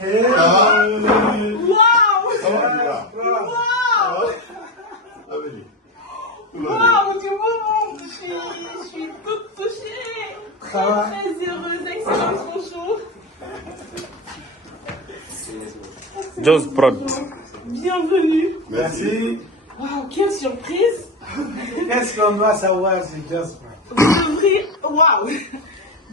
Waouh, du moment, je suis toute touchée. Très heureuse. Excellent, bonjour. Joss Prod. Bienvenue. Merci. Waouh, quelle surprise. Qu'est-ce qu'on doit savoir sur Joss Prod? Vous devrez... Waouh.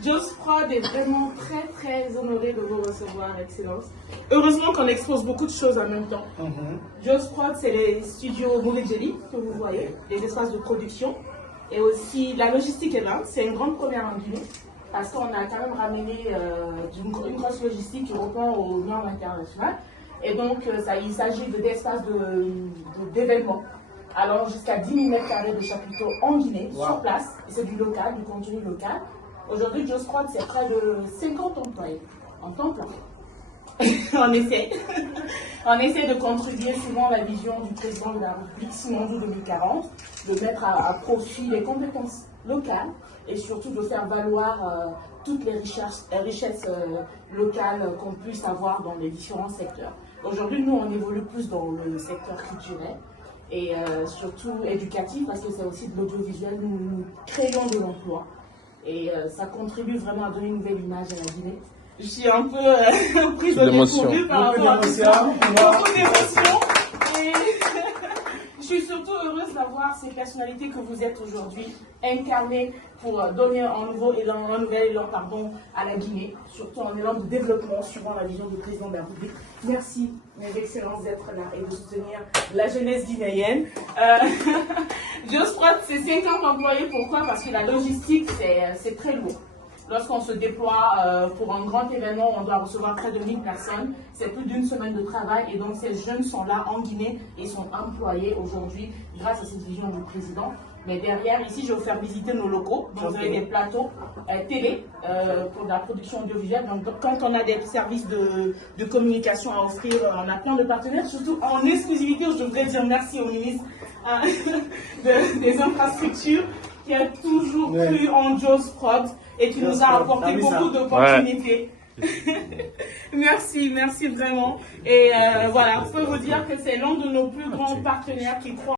Joss Prod est vraiment très honoré de vous recevoir, Excellence. Heureusement qu'on expose beaucoup de choses en même temps. Joss Prod, c'est les studios Mauvais Jelly que vous voyez, les espaces de production. Et aussi, la logistique est là. C'est une grande première en Guinée. Parce qu'on a quand même ramené une grosse logistique qui répond aux normes internationales. Et donc, il s'agit d'espaces d'événements allant jusqu'à 10 000 m² de chapiteaux en Guinée, sur place. Et c'est du local, du contenu local. Aujourd'hui, Joss Prod, c'est près de 50 employés en temps plein. On essaie. On essaie de contribuer souvent à la vision du président de la République, Simandou 2040, de mettre à profit les compétences locales et surtout de faire valoir toutes les richesses locales qu'on puisse avoir dans les différents secteurs. Aujourd'hui, nous, on évolue plus dans le secteur culturel et surtout éducatif parce que c'est aussi de l'audiovisuel. Nous créons de l'emploi et ça contribue vraiment à donner une nouvelle image à la Guinée. Je suis un peu prise au dépourvu par rapport à tout ça. Beaucoup d'émotions. Et je suis surtout heureuse d'avoir ces personnalités que vous êtes aujourd'hui, incarnées pour donner un nouvel élan à la Guinée, surtout un élan de développement suivant la vision du président de la République. Merci, mes excellences, d'être là et de soutenir la jeunesse guinéenne. Joss Prod, c'est 50 employés. Pourquoi? Parce que la logistique, c'est très lourd. Lorsqu'on se déploie pour un grand événement, on doit recevoir près de 1000 personnes. C'est plus d'une semaine de travail et donc ces jeunes sont là en Guinée et sont employés aujourd'hui grâce à cette vision du président. Mais derrière, ici, je vais vous faire visiter nos locaux. Donc, vous avez des plateaux télé pour la production audiovisuelle. Donc, quand on a des services de communication à offrir, on a plein de partenaires, surtout en exclusivité. Je voudrais dire merci au ministre des Infrastructures qui a toujours cru en Joss Prod et qui nous a apporté beaucoup d'opportunités. Merci vraiment. Et voilà, je peux vous dire que c'est l'un de nos plus grands partenaires qui croit